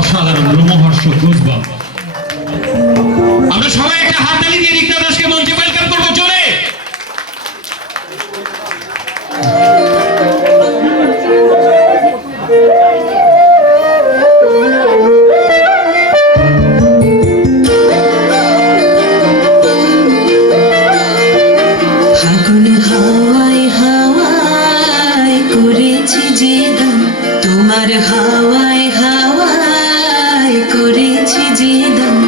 অসাধারণ রোমহর্ষক গুজবাম্প। আমরা সবাই একটা হাততালি দিয়ে রিক্তা দাসকে মঞ্চে ওয়েলকাম করব। চলে ফাগুন হাওয়ায় হাওয়ায় করেছি যে দাম, তোমার হাওয়ায় হাওয়ায় করেছি যে দাম,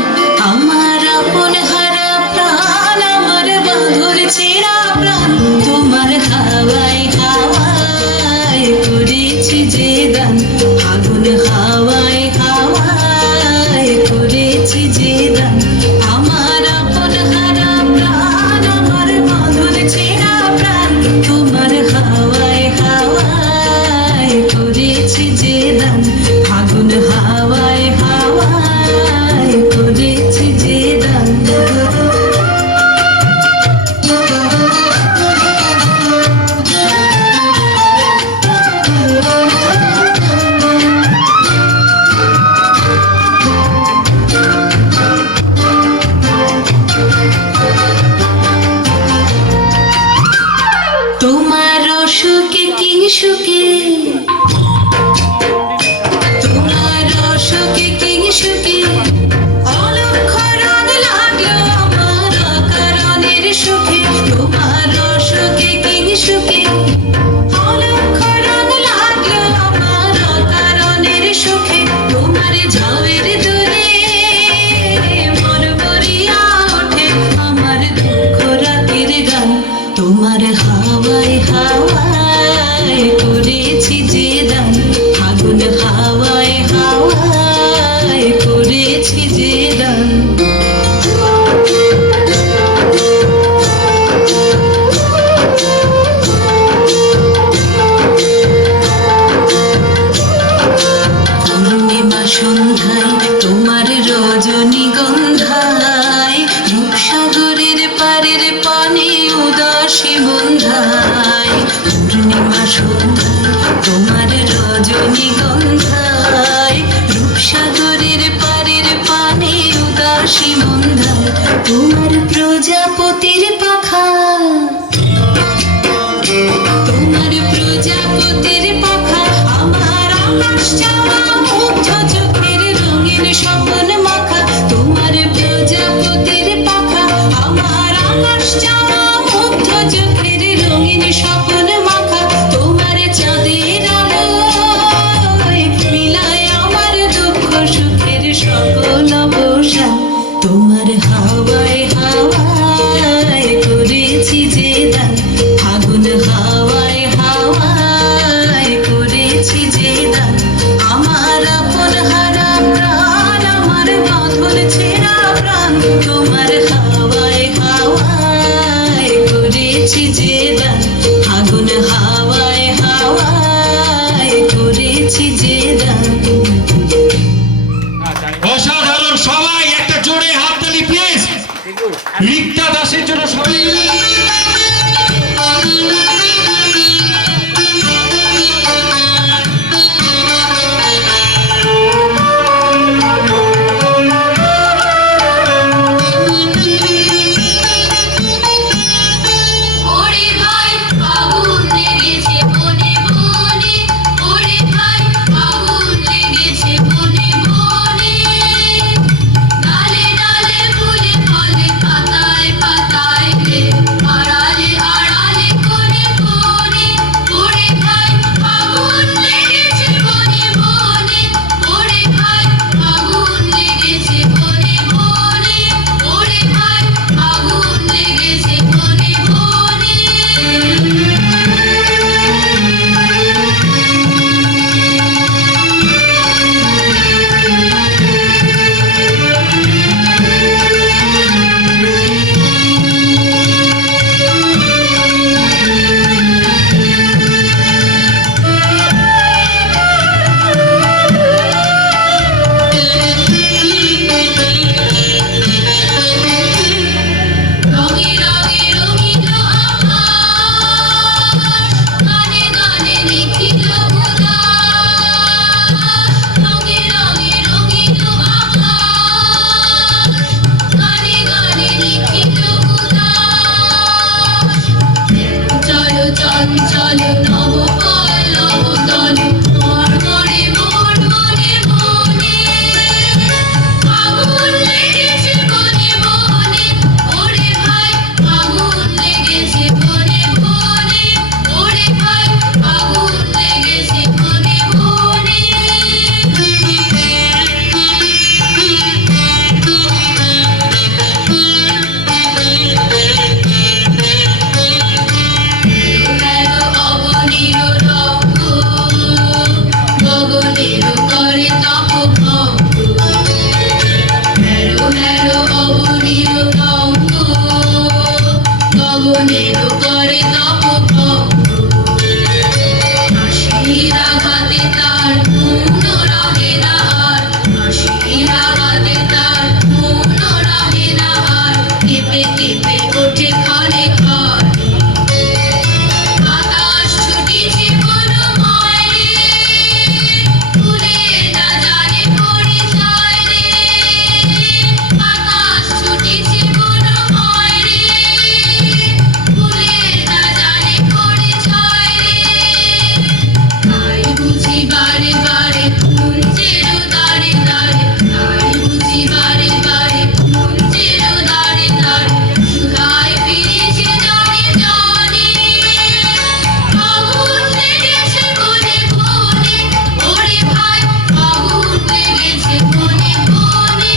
আমার আপন হারা প্রাণ, আমার বাঁধর ছেঁড়া প্রাণ, তোমার হাওয়ায় হাওয়ায় করেছি যে দাম, ফাগুন হাওয়ায় হাওয়ায় করেছি যে দাম, আমার আপন হারা প্রাণ, আমার বাঁধর ছেঁড়া প্রাণ, তোমার হাওয়ায় হাওয়ায় করেছি যে দাম, ফাগুন হাওয়ায় হাওয়ায় করেছি যে দাম। তোমার অসুখে কিংসুকে, তোমার অসুখে কিংসুকে, অলক্ষ রং লাগলো আমার অকারণের সুখে, তোমার অসুখে কিংসুকে, অলক্ষ রং লাগলো আমার অকারণের সুখে, তোমার ঝাউয়ের দোলে মরমরিয়া ওঠে আমার দুঃখ রাতের গান, তোমার হাওয়ায় হাওয়ায় করেছি যে দাম, ফাগুন হাওয়ায় হাওয়ায় করেছি যে দাম। পূর্ণিমা সন্ধ্যায় তোমার রজনীগন্ধায়, রূপসাগরের পারের পানে উদাসী বন্ধায়, পূর্ণিমা সন্ধ্যায় তোমার রজনীগন্ধায়, রূপসাগরের পারের পানে উদাসী বন্ধায়, তোমার প্রজাপতির পাখা, তোমার প্রজাপতির পাখা, আমার আকাশ চাওয়া মুগ্ধ চোখের রঙিন স্বপ্ন মাখা, তোমার প্রজাপতির পাখা, আমার আকাশ চাওয়া মুগ্ধ চোখের রঙিন স্বপ্ন মাখা, তোমার চাঁদের আলোয় মিলায় আমার দুঃখ সুখের সকল অবসান, তোমার হাওয়ায় হাওয়ায় করেছি যে দান, ফাগুন হাওয়ায় হাওয়ায় করেছি যে দান, আমার আপন হারা প্রাণ, আমার বাঁধন ছেঁড়া প্রাণ, তোমার হাওয়ায় হাওয়ায় করেছি যে দান, ফাগুন হাওয়ায় হাওয়ায় করেছি যে দান। অসাধারণ। সবাই একটা জোরে হাততালি প্লিজ রিক্তা দাসের জন্য। সবাই ওরে ভাই আগুন লেগেছে বনে বনে, ওরে ভাই আগুন লেগেছে বনে বনে, ডালে ডালে ফুলে ফলে পাতায় পাতায় রে, বনেরও করে তপ হাসির আঘাতে তার মন রহে না আর, হাসির আঘাতে তার মন রহে না আর, কেঁপে কেঁপে ওঠে ক্ষণে ক্ষণে বাতাস ছুটিছে বনময় রে, ফুলের না জানে পরিচয় রে, বাতাস ছুটিছে বনময় রে, ফুলের না জানে পরিচয় রে, তাই বুঝি বারে বারে কুঞ্জের দ্বারে দ্বারে, তাই বুঝি বারে বারে কুঞ্জের দ্বারে দ্বারে, সুধায় ফিরেছে জনে জনে, আগুন লেগেছে বনে বনে, ওরে ভাই আগুন লেগেছে বনে বনে,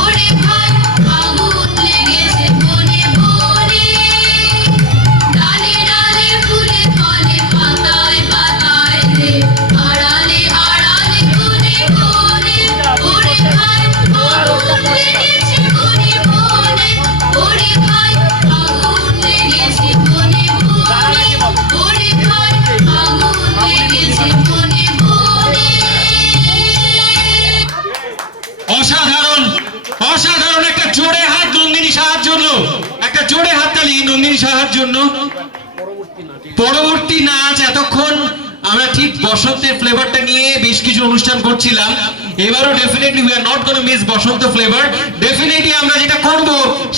ওরে ভাই আগুন লেগেছে বনে বনে, ডালে ডালে ফুলে ফলে পাতায় পাতায় রে, আড়ালে আড়ালে কোণে কোণে, ওরে ভাই আগুন লেগেছে বনে বনে, ওরে ভাই আগুন লেগেছে বনে বনে, ওরে ভাই আগুন লেগেছে বনে বনে। অসাধারণ অসাধারণ একটা জোরে হাত নন্দিনী সাহার জন্য, একটা জোরে হাততালি নন্দিনী সাহার জন্য। পরবর্তী নাচ এতক্ষণ আমরা ঠিক বসন্তের ফ্লেভারটা নিয়ে বেশ কিছু অনুষ্ঠান করছিলাম, এবারও definitely we are not gonna miss Basanta flavour. Definitely আমরা যেটা করব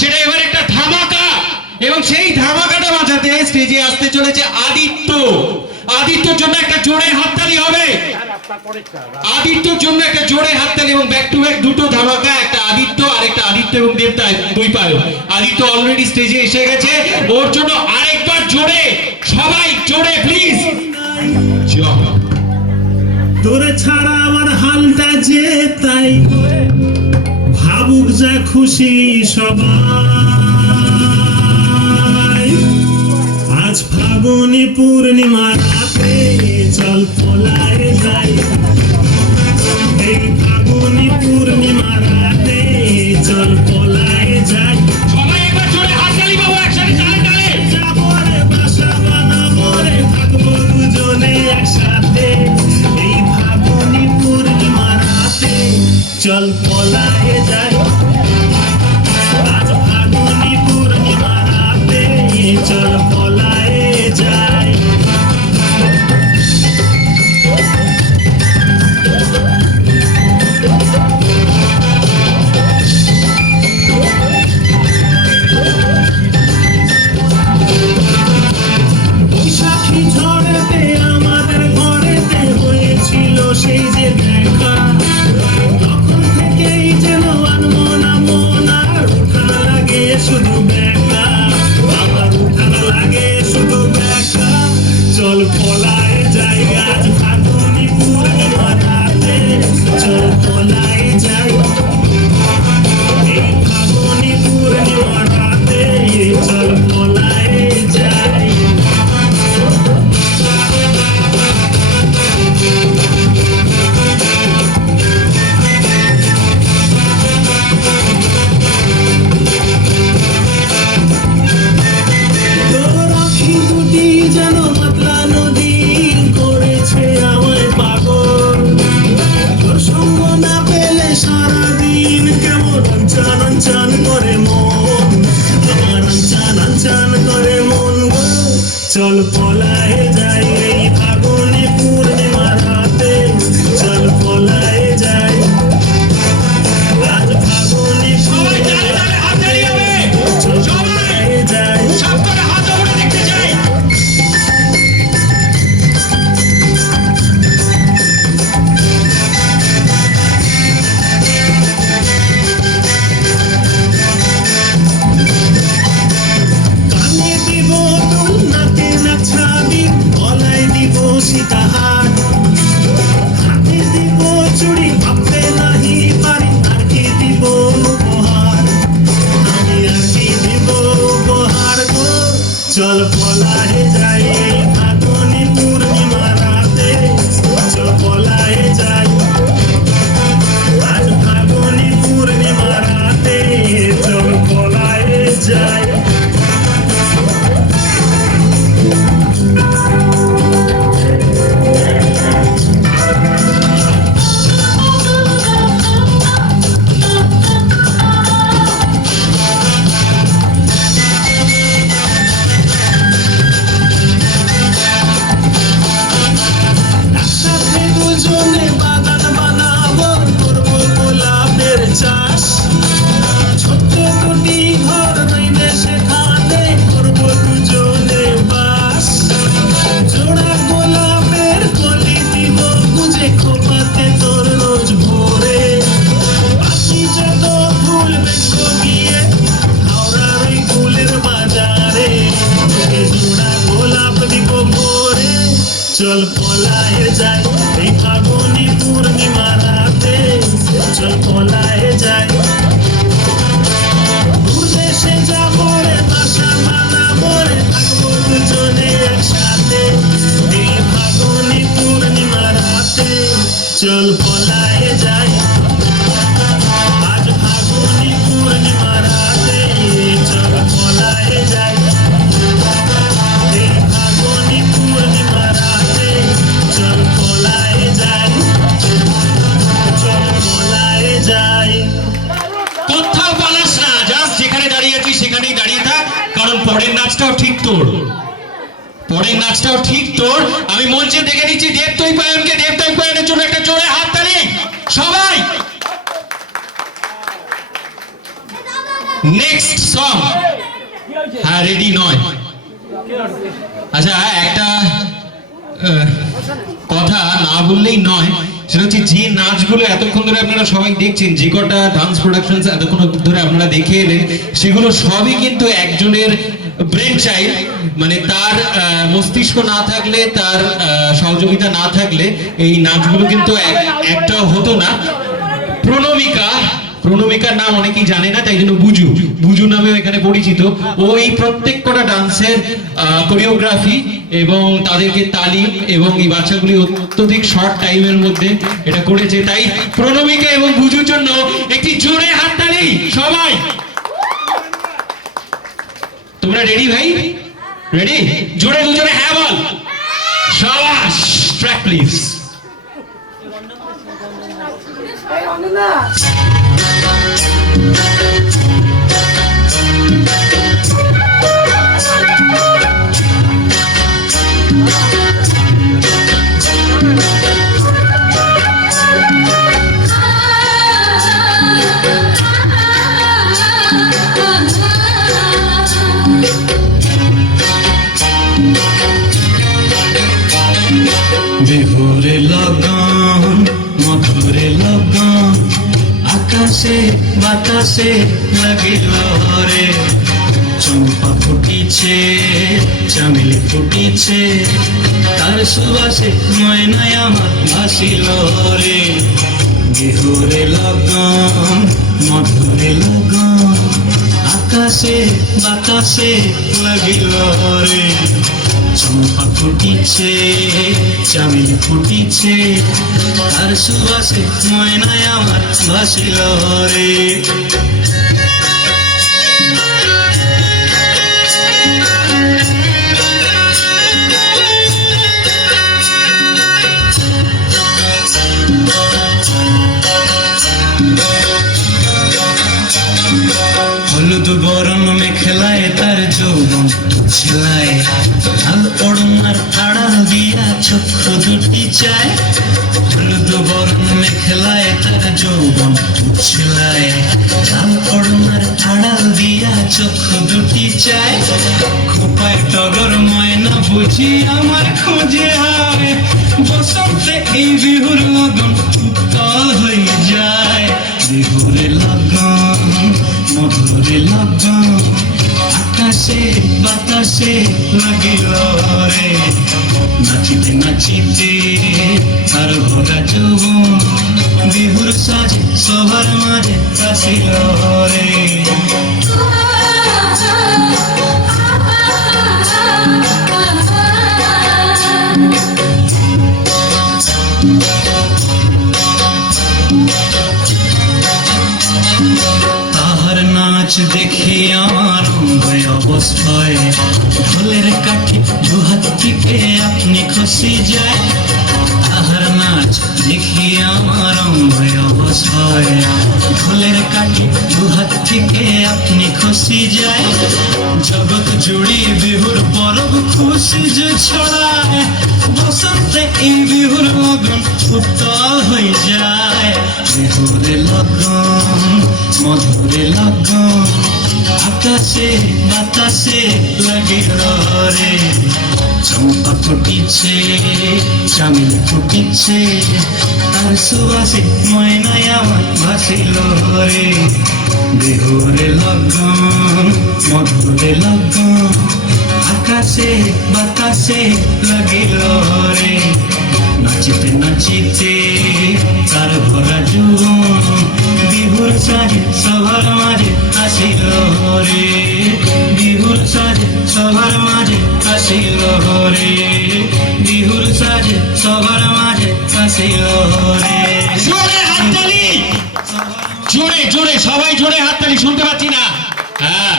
সেটা এবার একটা ধামাকা, এবং সেই ধামাকাটা বাজাতে স্টেজে আসতে চলেছে আদিত্য। আদিত্যর জন্য একটা জোরে হাততালি হবে, আদিত্যর জন্য একটা জোরে হাততালি, এবং ব্যাক টু ব্যাক দুটো ধামাকা, একটা আদিত্য আর একটা আদিত্য এবং দেবতা দুই পায়ো। আদিত্য অলরেডি স্টেজে এসে গেছে, ওর জন্য আরেকবার জোরে, সবাই জোরে প্লিজ। তোরে ছাড়া আমার হালটা যে তাই, ভাবুক যা খুশি সবাই। আজ ফাগুনি পূর্ণিমা রাতে চল পলায় যাই, এই ফাগুনি পূর্ণিমা রাতে চল পলায় যাই। সবাই একবার জোরে হাততালি পাবো একসাথে তালে তালে। যাবো রে বাসা বানাবো রে, থাকবো দুজনে একসাথে, এই ফাগুনি পূর্ণিমা রাতে চল পলায় যাই। আজ ফাগুনি পূর্ণিমা রাতে চল পলায় যাই। বৈশাখী ঝড়েতে আমাদের ঘরেতে হয়েছিল সেই যে দেখা, তখন থেকেই যেন আনমনা মন, আর উঠান লাগে শুধু বেকা, আমার উঠান লাগে শুধু বেকা। চল পলায় যাই আজ ফাগুনি পূর্ণিমা রাতে, চল পলায় যাই, এই ফাগুনি পূর্ণিমা রাতে চল পলায় যাই। তোর আঁখি দুটি যেন পাতলা নদী করেছে আমায় পাগল, তোর সঙ্গ না পেলে সারাদিন কেমন আনচান আনচান করে মন, আমার আনচান আনচান করে মন গো। চল পলায় যাই এই ফাগুনি পূর্ণিমা রাতে, চল পলায় যাই। আজ ফাগুনি সবাই তালে তালে হাততালি হবে, চল সবাই পলায় যাই। সব করে হাত উপরে দেখতে চাই। কানে দিব দুল নাকে নাচাবি, নাচটাও ঠিক তোর, পরের নাচটাও ঠিক তোর। আমি মঞ্চে দেখে নিচ্ছি দেবতৈপায়নকে, দেবতৈপায়নের জন্য একটা জোরে হাততালি সবাই। নেক্সট সং, হ্যাঁ রেডি নয়। আচ্ছা একটা কথা না বললেই নয়, সেটা হচ্ছে যে নাচগুলো এতক্ষণ ধরে আপনারা সবাই দেখছেন, যে কটা ডান্স প্রোডাকশন এতক্ষণ ধরে আপনারা দেখে এলেন, সেগুলো সবই কিন্তু একজনের ব্রেন চাইল্ড। মানে তার মস্তিষ্ক না থাকলে, তার সহযোগিতা না থাকলে এই নাচগুলো কিন্তু একটা হতো না। প্রণমিকার নাম অনেকেই জানে না, তাই জন্য বুজু নামে এখানে পরিচিত। ও এই প্রত্যেক কটা ডান্সের কোরিওগ্রাফি এবং তাদেরকে তালিম এবং এই বাচ্চাগুলি অত্যধিক শর্ট টাইমের মধ্যে এটা করেছে। তাই প্রণমিকা এবং বুজুর জন্য একটি জোরে হাততালি সবাই। তোমরা রেডি ভাই? রেডি? জোরে দুজনে হ্যাঁ বল। শাবাশ, ট্র্যাক প্লিজ। বিহুরে লগন মধুরে লগন আকাশে বাতাসে লাগিল রে, চম্পা ফুটিছে চামেলি ফুটিছে, তার সুবাসে ময়নায় আমার ভাসিল রে। বিহুরে লগন মধুরে লগন আকাশে বাতাসে লাগিল রে, চম্পা ফুটিছে চামেলি ফুটিছে, তার সুবাসে ময়নায় আমার ভাসিল রে। হলুদ বরণ মেখলায় তার যৌবন ছিলায়, লাল ওড়নার আড়াল দিয়া চক্ষু দুটি চায়। হলুদ বরণ মেখলায় তার যৌবন ছিলায়, লাল ওড়নার আড়াল দিয়া চক্ষু দুটি চায়। খোপায় টগর ময়না বুঝি আমার খোঁজে হয়, বসন্তে এই বিহুর লগন উত্তল হয়ে যায়। বিহুরে লগন মধুরে লগন আকাশে বাতাসে লাগিল রে, নাচিতে নাচিতে আর ভরা যৌবন বিহুর সাজে সবার মাঝে আসিল রে। তাহার নাচ দেখে আমার অঙ্গয় অবস্থায়, ঢোলের কাঠি দুহাত টিপে আপনি খসি যায়। তাহার নাচ দেখে আমার অঙ্গয় অবস্থায়, ঢোলের কাঠি দুহাত থেকে আপনি খসি যায়। জগৎ জুড়ি বিহুর পরব খুশি যে ছড়ায়, বসন্তে এই বিহুর লগন উত্তল হয়ে যায়। বিহুরে লগন মধুরে লগন আকাশে বাতাসে লাগিল রে, চম্পা ফুটিছে চামেলি ফুটিছে, তার সুবাসে ময়নায় আমার ভাসিল রে। বিহুরে লগন মধুরে লগন আকাশে বাতাসে লাগিল রে, নাচিতে নাচিতে তার ভরা যৌবন বিহুর সাজে সবার মাঝে আসিল রে। বিহুর সাজে সবার মাঝে আসিল রে, বিহুর সাজে সবার মাঝে আসিল রে। জোরে হাততালি, জোরে জোরে সবাই জোরে হাততালি, শুনতে পাচ্ছি না। হ্যাঁ,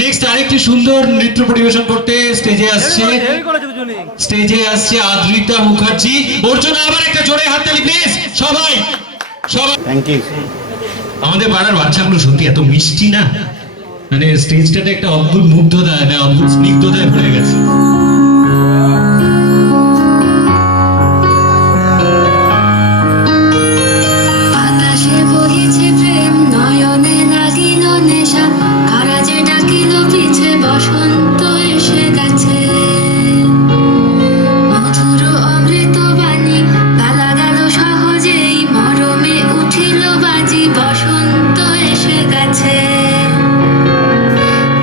নেক্সট আরেকটি সুন্দর নৃত্য পরিবেশন করতে স্টেজে আসছে আদ্রিতা মুখার্জি। ওর জন্য আবার একটা জোরে হাততালি প্লিজ সবাই। সবাই থ্যাংক ইউ। আমাদের পাড়ার বাচ্চাগুলো সত্যি এত মিষ্টি না, মানে স্টেজটাতে একটা অদ্ভুত মুগ্ধতা, একটা অদ্ভুত স্নিগ্ধতায় ভরে গেছে। বাতাসে বহিছে প্রেম, নয়নে লাগিল নেশা, কারা যে ডাকিল পিছে, বসন্ত এসে গেছে। মধুর অমৃত বাণী, বেলা গেল সহজেই, মরমে উঠিল বাজি, বসন্ত এসে গেছে।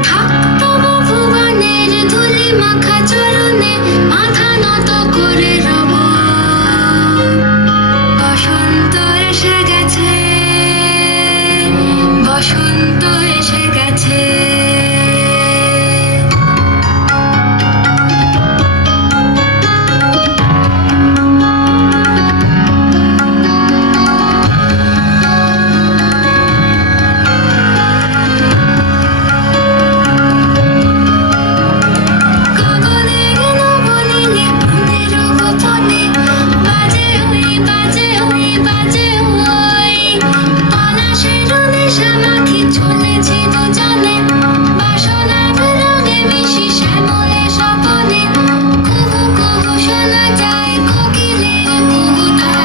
থাকতো ভুবনের ধুলি মাখা চরণে, মাথা নত করে রব। বসন্ত এসে গেছে, বসন্ত এসে গেছে। গগনের নবনীলে, বন্দের গোপনে, বাজে ওই, বাজে ওই, বাজে ওই। পলাশের নেশা মাখি চলেছি দুজনে, বাসনার রঙে মিশি শ্যামলে স্বপনে। কুহু কুহু শোনা যায় কোকিলের কুহুতান।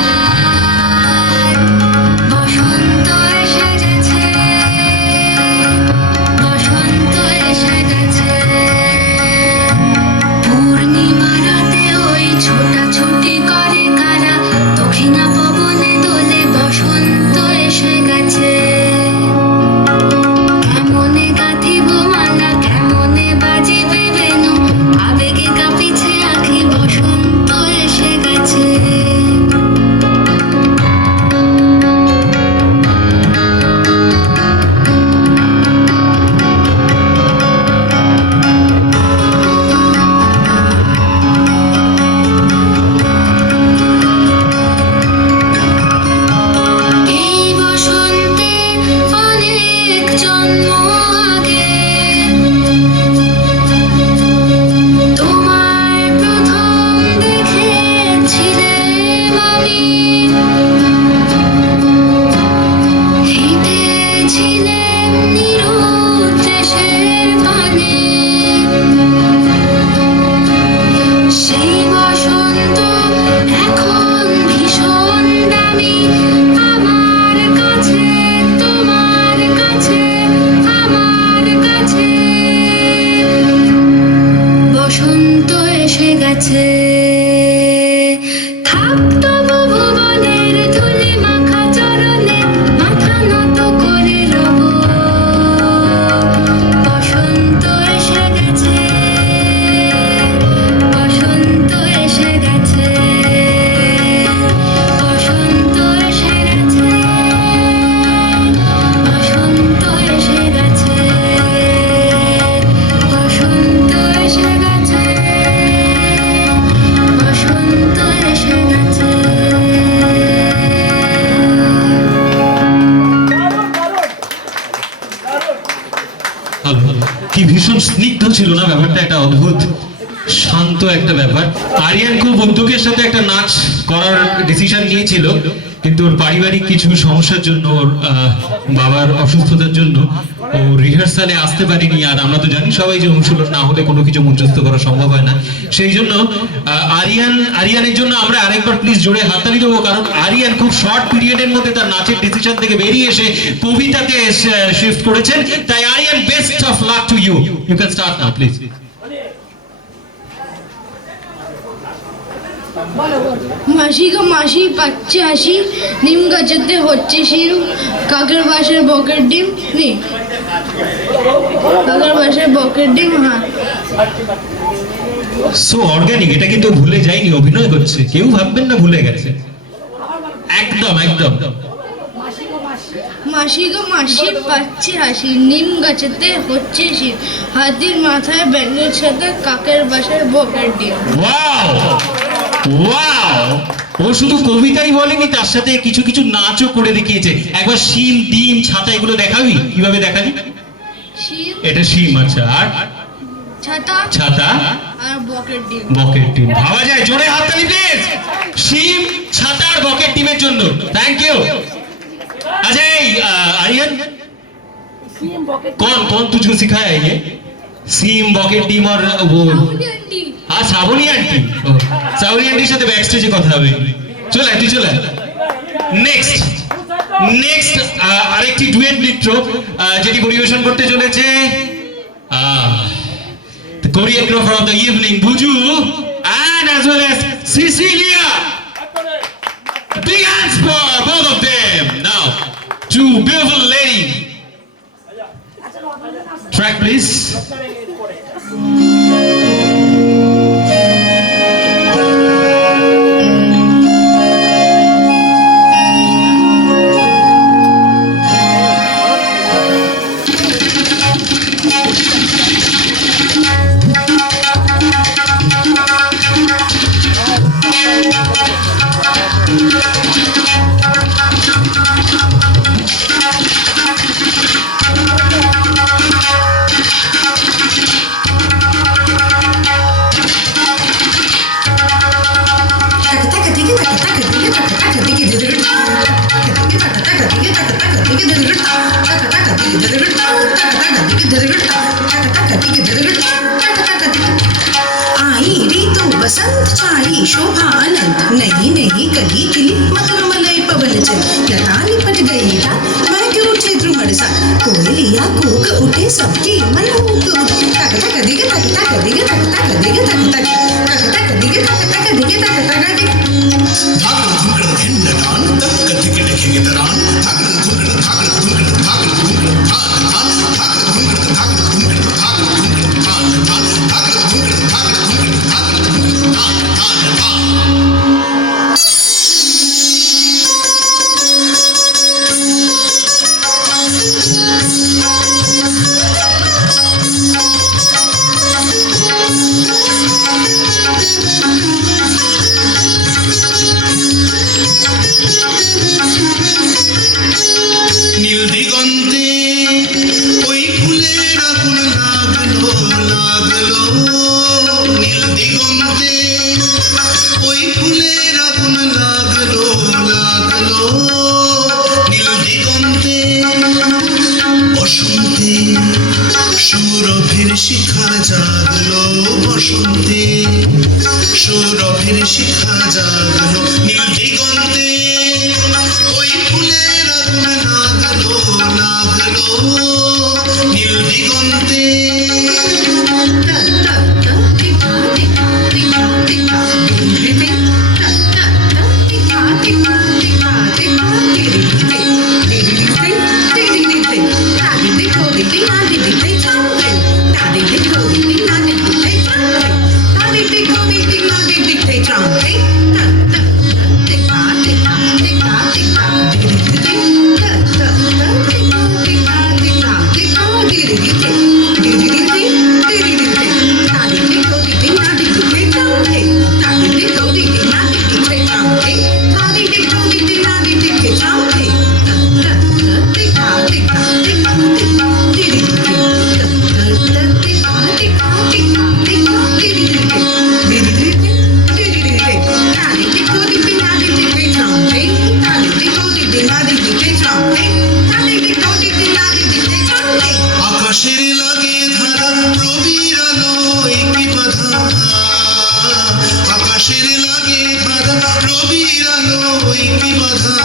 বসন্ত এসে গেছে, বসন্ত এসে গেছে। পূর্ণিমা রাতে ওই ছোটাছুটি করে কারা, দক্ষিণা পবনে দোলে, বসন্ত এসে গেছে। কেমনে গাঁথিব মালা, কেমনে বাজিবে বেণু, আবেগে কাঁপিছে আঁখি, বসন্ত এসে গেছে। এই বসন্তে অনেক জন্ম আগে, তোমায় প্রথম দেখেছিলাম আমি। হেঁটেছিলাম নিরুদ্দেশের পানে, সেই বসন্ত এখন ভীষণ দামি আমার কাছে, তোমার কাছে, আমার কাছে। বসন্ত এসে গেছে। থাকতো ভুবনের ধুলি মাখা চরণে, মাথা নত করে রব। বসন্ত এসে গেছে, বসন্ত এসে গেছে, বসন্ত এসে গেছে, বসন্ত এসে গেছে, বসন্ত এসে গেছে, বসন্ত এসে গেছে। ভালো, ভালো। কি ভীষণ স্নিগ্ধ ছিল না ব্যাপারটা, একটা অদ্ভুত শান্ত একটা ব্যাপার। আরিয়ান খুব উদ্যোগের সাথে একটা নাচ করার ডিসিশন নিয়েছিল, কিন্তু ওর পারিবারিক কিছু সমস্যার জন্য, ওর বাবার অসুস্থতার জন্য ও রিহার্সালে আসতে পারেনি। আর আমরা তো জানি সবাই যে অনুশীলন না হলে কোনো কিছু মঞ্চস্থ করা সম্ভব হয় না। সেই জন্য আরিয়ানের জন্য আমরা আরেকবার প্লিজ জোরে হাততালি দেবো, কারণ আরিয়ান খুব শর্ট পিরিয়ডের মধ্যে তার নাচের ডিসিশন থেকে বেরিয়ে এসে কবিতাতে শিফট করেছেন। তাই Aryan, best of luck to you. You can start now please. মাসি গো মাসি, পাচ্ছে হাসি, নিম গাছেতে হচ্ছে শিম, কাকের বাসের বকের ডিম নি, কাকের বাসের বকের ডিম। হ্যাঁ, সো অর্গানিক, এটা কিন্তু ভুলে যায়নি, অভিনয় করছে, কেউ ভাববেন না ভুলে গেছে। একদম একদম। মাসি গো মাসি, পাচ্ছে হাসি, নিম গাছেতে হচ্ছে শিম, হাতির মাথায় ব্যাঙের সাথে, কাকের বাসের বকের ডিম। ওয়াও ওয়াও, ও শুধু কবিতাই বলেনি, তার সাথে কিছু কিছু নাচও করে দেখিয়েছে। একবার শিম, ডিম, ছাতা এগুলো দেখাবি, কিভাবে দেখাবি? শিম, এটা শিম, আচ্ছা, আর ছাতা ছাতা, আর বকের ডিম। Bucket team. ভাবা যায়, জোরে হাততালি প্লিজ। শিম, ছাতা আর বকেট টিমের জন্য থ্যাংক ইউ। আচ্ছা এই আরিয়ান, कौन तुझको सिखाया है ये? सीम बॉकेट टीम और वो हाँ শ্রাবণী আন্টি শ্রাবণী আন্টির সাথে ব্যাক স্টেজে কথা হবে চলে তুই চলে নেক্সট আরেকটি ডুয়েট নৃত্য যেটি পরিবেশন করতে চলেছে the choreographer of the evening Buju and as well as Cecilia. Big hands for both of them. Now two beautiful ladies. Track please. आई ऋतु बसंत छाई शोभा अनंत नहीं नहीं कली खिली मधुर मलय पवन चल लता लिपट गई रात मैं क्यों उठे ध्रुमड़ सा कोयलिया कूक उठे सबकी मन हुक तक तक दिग तक तक दिग तक तक दिग तक तक तक तक दिग तक तक दिग तक तक दिग धागड़ धुगड़ धिंड डान तक कथिक टखिग दरान धागड़ धुगड़ धागड़ धुगड़ धागड़ धुगड़ धान धान धागड़ धुगड़ धागड़ धुगड़ धागड़ धुगड़ धान धान धागड़ धुगड़ धागड़ धुगड़ धागड़ धुगड़ धान धान धान নীল দিগন্তে ওই ফুলের আগুন লাগলো লাগলো নীল দিগন্তে ওই ফুলের আগুন লাগলো লাগলো নীল দিগন্তে বসন্তে সৌরভের শিখা জাগলো বসন্তে সৌরভের শিখা জাগলো নীল দিগন্তে ওই ফুলের আগুন লাগলো লাগলো নীল দিগন্তে আকাশের লাগে ধারা রবির আলোয় কি বাধা আকাশের লাগে ধারা রবির আলোয় কি বাধা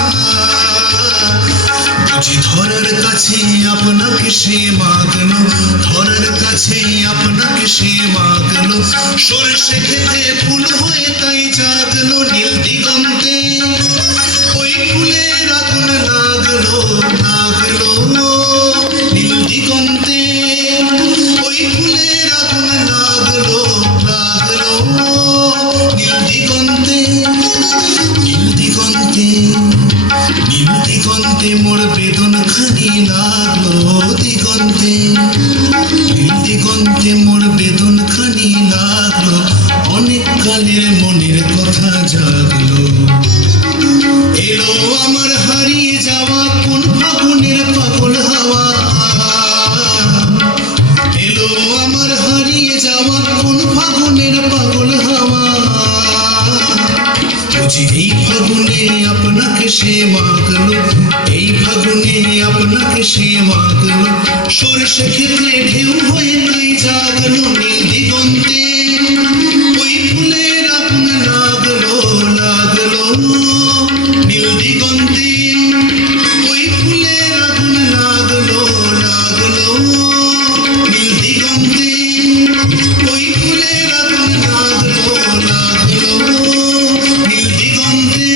বুঝি ধরার কাছে আপনাকে সে মাগলো ধরার কাছে আপনাকে সে মাগলো সরষে খেতে ফুল হয়ে তাই জাগলো নীল দিগন্তে ওই ফুলের আগুন লাগলো লাগলো নীল দিগন্তে ওই ফুলের আগুন লাগলো লাগলো নীল দিগন্তে নীল দিগন্তে নীল দিগন্তে মোর বেদন খানি লাগলো দিগন্তে নীল দিগন্তে মোর বেদন খানি লাগলো অনেক কালের মনের কথা জাগলো এলো আমার হারিয়ে যাওয়া কোন ফাগুনের পাগল হাওয়া এলো আমার হারিয়ে যাওয়া কোন ফাগুনের পাগল হাওয়া বুঝি এই ফাগুনে আপনাকে সে মাগ ডাকলো এই ফাগুনে আপনাকে সে মাগলো সরষে ক্ষেত্রে ঢেউ হয়ে তাই জাগলো নীল দিগন্তে ওই ফুলের আগুন লাগলো লাগলো নীল দিগন্তে ওই ফুলের আগুন লাগলো লাগলো নীল দিগন্তে ওই ফুলের আগুন লাগলো লাগলো নীল দিগন্তে।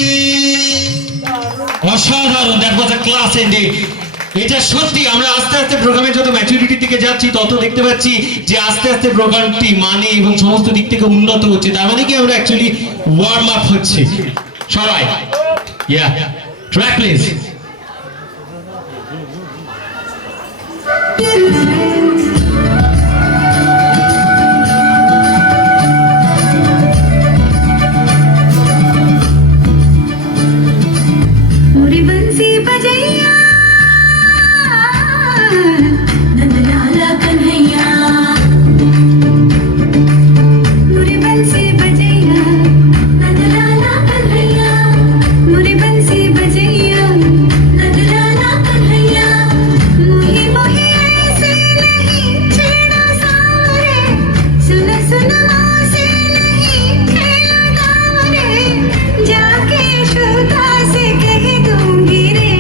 অসাধারণ, that was a class ending. এটা সত্যি আমরা আস্তে আস্তে প্রোগ্রামের যত ম্যাচুরিটির দিকে যাচ্ছি তত দেখতে পাচ্ছি যে আস্তে আস্তে প্রোগ্রামটি মানে এবং সমস্ত দিক থেকে উন্নত হচ্ছে। তার মানে কি আমরা অ্যাকচুয়ালি ওয়ার্ম আপ হচ্ছে সবাই। ইয়া, ট্র্যাক প্লিজ। मुरी बंसी बजैया नंदलाला कन्हैया मुरी बंसी बजैया नंदलाला कन्हैया मुरी बंसी बजैया नंदलाला कन्हैया मोही मोही ऐसे नहीं छेड़ा सारे सुन सुन से नहीं खेला गाँव रे जाके शुदा से कह दूंगी रे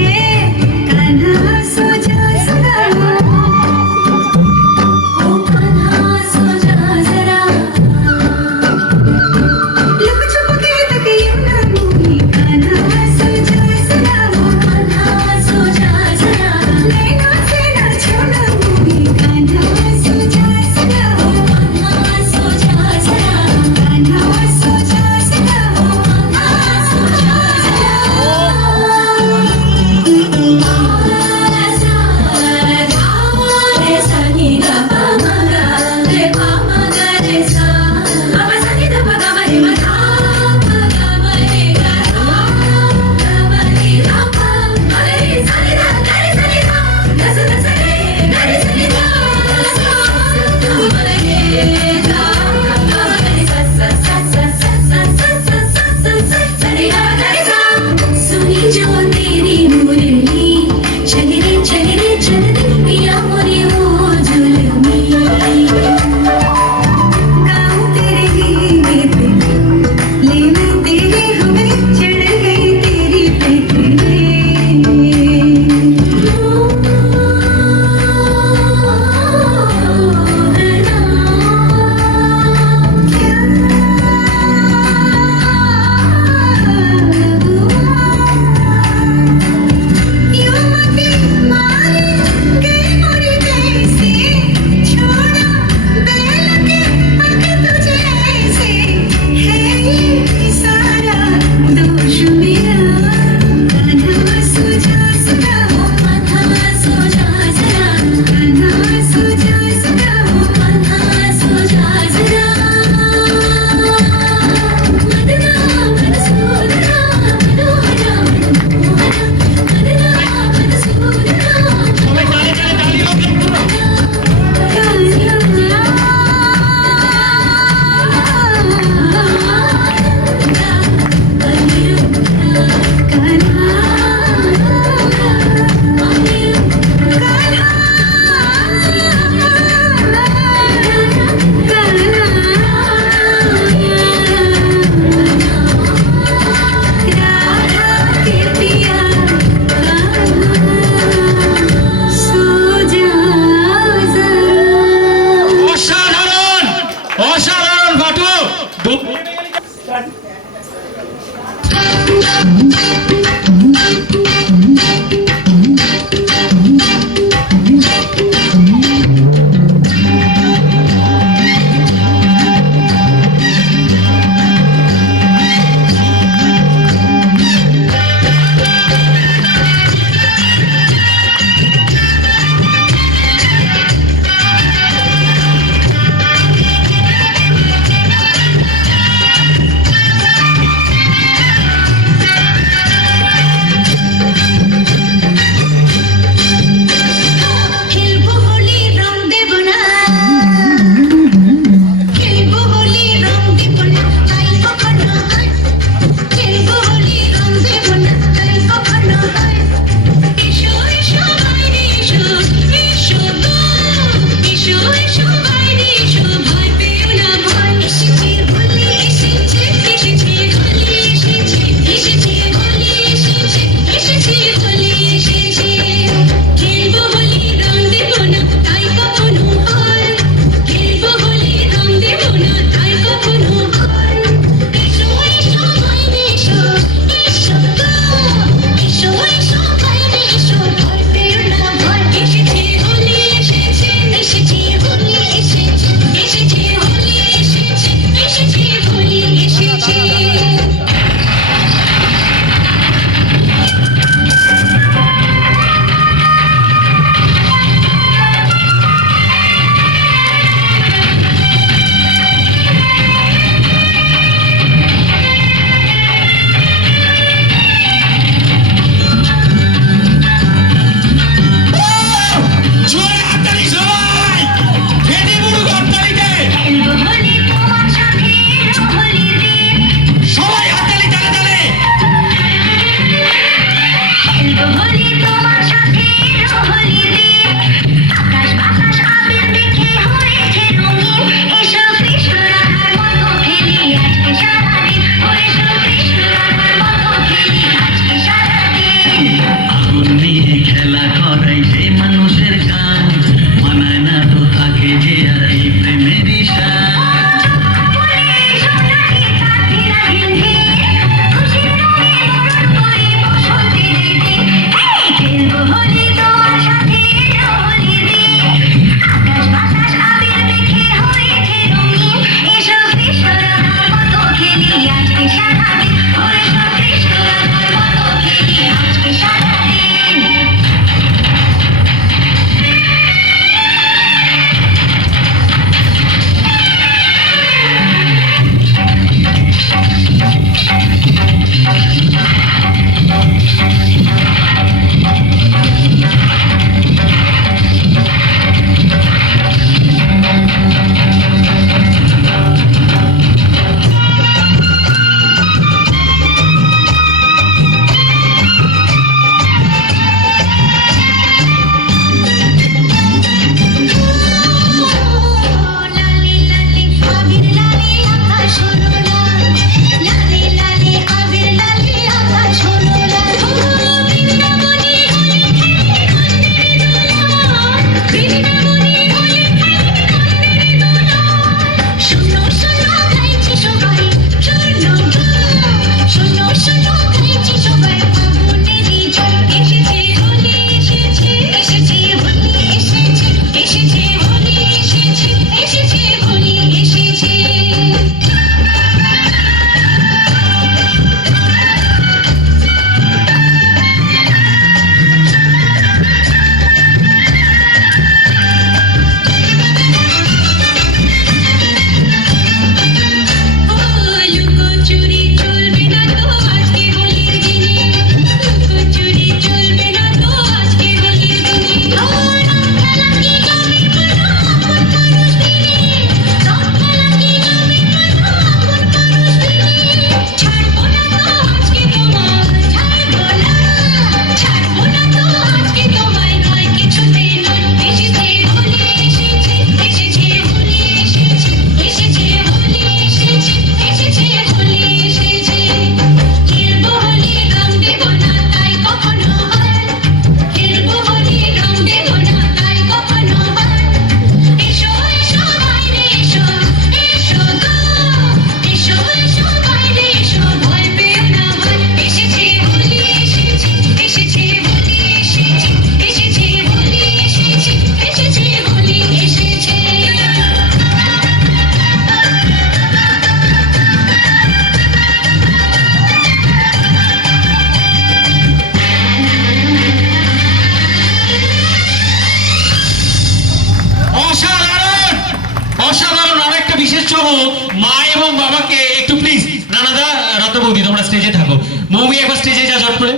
দেখো মৌমি একবার স্টেজে যা চট করে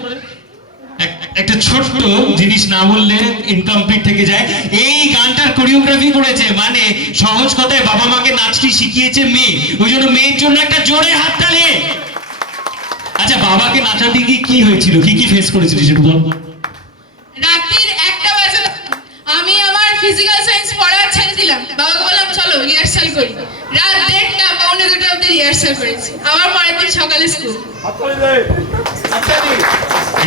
একটা ছোট্ট জিনিস না বললে ইনকমপ্লিট থেকে যায়। এই গানটার কোরিওগ্রাফি করেছে, মানে সহজ কথায় বাবা মাকে নাচটি শিখিয়েছে মেয়ে, ওই জন্য মেয়ের জন্য একটা জোরে হাততালি। আচ্ছা বাবাকে নাচাতে গিয়ে কি হয়েছিল, কি কি ফেস করেছিল সেটা বল। রাত্রির 1টা বাজে আমি আমার ফিজিক্যাল সায়েন্স পড়া ছেড়ে দিলাম, বাবাকে বললাম চলো রিহার্সাল করি। রাত 1:30 পৌনে 2টা অবধি রিহার্সাল করেছি, আবার পরের দিন সকালে স্কুল।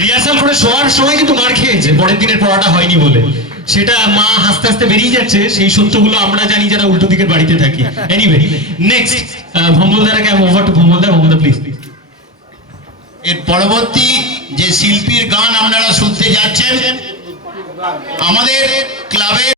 রিহার্সাল করে শোয়ার সময় কিন্তু মার খেয়েছে পরের দিনের পড়াটা হয়নি বলে, সেটা মা হাসতে হাসতে বেরিয়ে যাচ্ছে, সেই সত্যগুলো আমরা জানি যারা উল্টো দিকের বাড়িতে থাকি। এনিওয়ে নেক্সট ভম্বলদারাকে আমি ওভার টু ভম্বলদা প্লিজ। এর পরবর্তী যে শিল্পীর গান আপনারা শুনতে যাচ্ছেন আমাদের ক্লাবের